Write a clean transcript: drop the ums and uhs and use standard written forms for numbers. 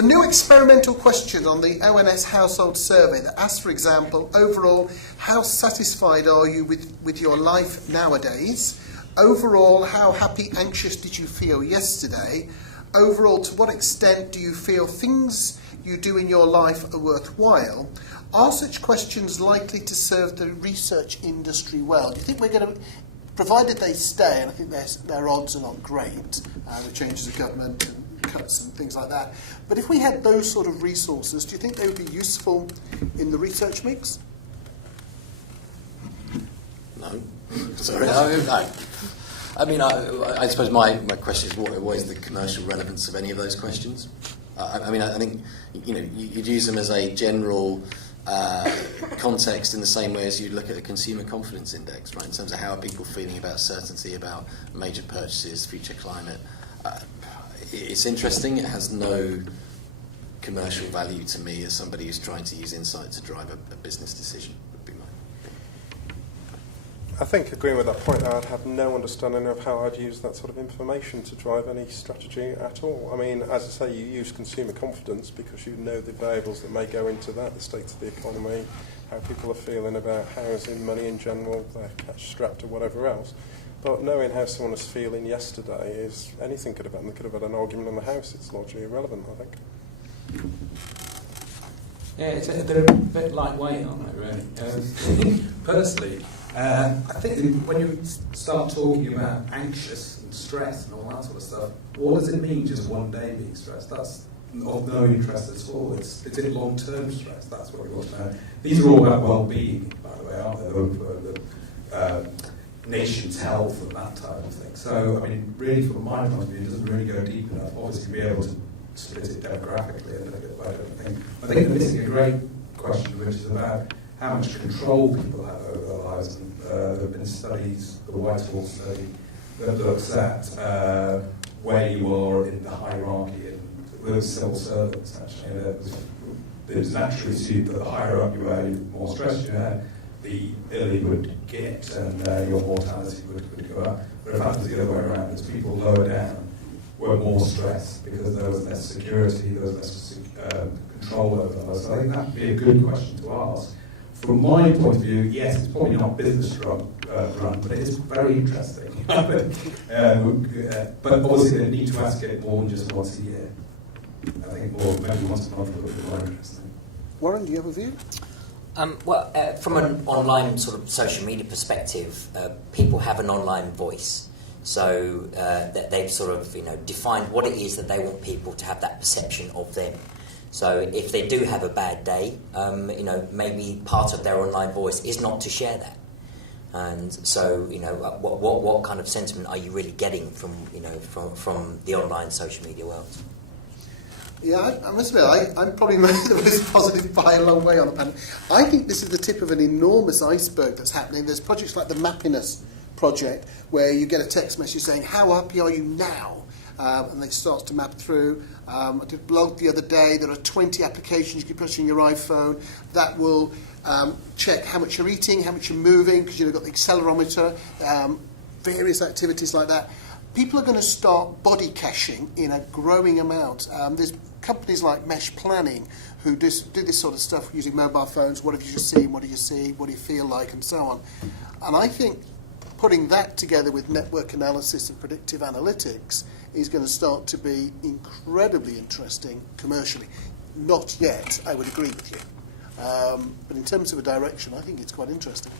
The new experimental question on the ONS household survey that asks, for example, overall, how satisfied are you with your life nowadays? Overall, how happy, anxious did you feel yesterday? Overall, to what extent do you feel things you do in your life are worthwhile? Are such questions likely to serve the research industry well? Do you think we're going to, provided they stay, and I think their odds are not great, the changes of government and cuts and things like that, but if we had those sort of resources, do you think they would be useful in the research mix? No. Sorry, no. I mean, I suppose my question is what is the commercial relevance of any of those questions? I mean, I think you'd use them as a general context in the same way as you look at a consumer confidence index, right? In terms of how are people feeling about certainty, about major purchases, future climate. It's interesting. It has no commercial value to me as somebody who's trying to use insight to drive a business decision. I think, agreeing with that point, I'd have no understanding of how I'd use that sort of information to drive any strategy at all. I mean, as I say, you use consumer confidence because you know the variables that may go into that, the state of the economy, how people are feeling about housing, money in general, their cash strapped or whatever else. But knowing how someone was feeling yesterday is, anything could have happened. They could have had an argument in the house. It's largely irrelevant, I think. Yeah, they're a bit lightweight, aren't they, really? Personally, I think when you start talking about anxious and stress and all that sort of stuff, what does it mean just one day being stressed? That's of no interest at all. It's in long-term stress. That's what we want to know. These are all about well-being, by the way, aren't they? The nation's health and that type of thing. So, I mean, really, from my point of view, it doesn't really go deep enough. Obviously, be able to split it demographically and look at everything. I think they're missing a great question, which is about how much control people have over their lives. And, there have been studies, the Whitehall study, that looks at where you are in the hierarchy with civil servants, actually. It was naturally assumed that the higher up you were, the more stress you had, the ill you would get, and your mortality would go up. But in fact, it was the other way around. As people lower down were more stressed because there was less security, there was less control over them. So I think that would be a good question to ask. From my point of view, yes, it's probably not business run, but it is very interesting. But obviously they need to ask it more than just once a year. I think maybe once a month would be more interesting. Warren, do you have a view? From an online sort of social media perspective, people have an online voice. So that they've sort of defined what it is that they want people to have that perception of them. So if they do have a bad day, maybe part of their online voice is not to share that. And so, what kind of sentiment are you really getting from the online social media world? Yeah, I must admit, I'm probably the most positive by a long way on the panel. I think this is the tip of an enormous iceberg that's happening. There's projects like the Mappiness project, where you get a text message saying, how happy are you now? And it starts to map through. I did a blog the other day. There are 20 applications you can put on your iPhone that will check how much you're eating, how much you're moving, because you've got the accelerometer, various activities like that. People are going to start body caching in a growing amount. There's companies like Mesh Planning who do this sort of stuff using mobile phones. What have you just seen? What do you see? What do you feel like? And so on. And I think putting that together with network analysis and predictive analytics is going to start to be incredibly interesting commercially. Not yet, I would agree with you. But in terms of a direction, I think it's quite interesting.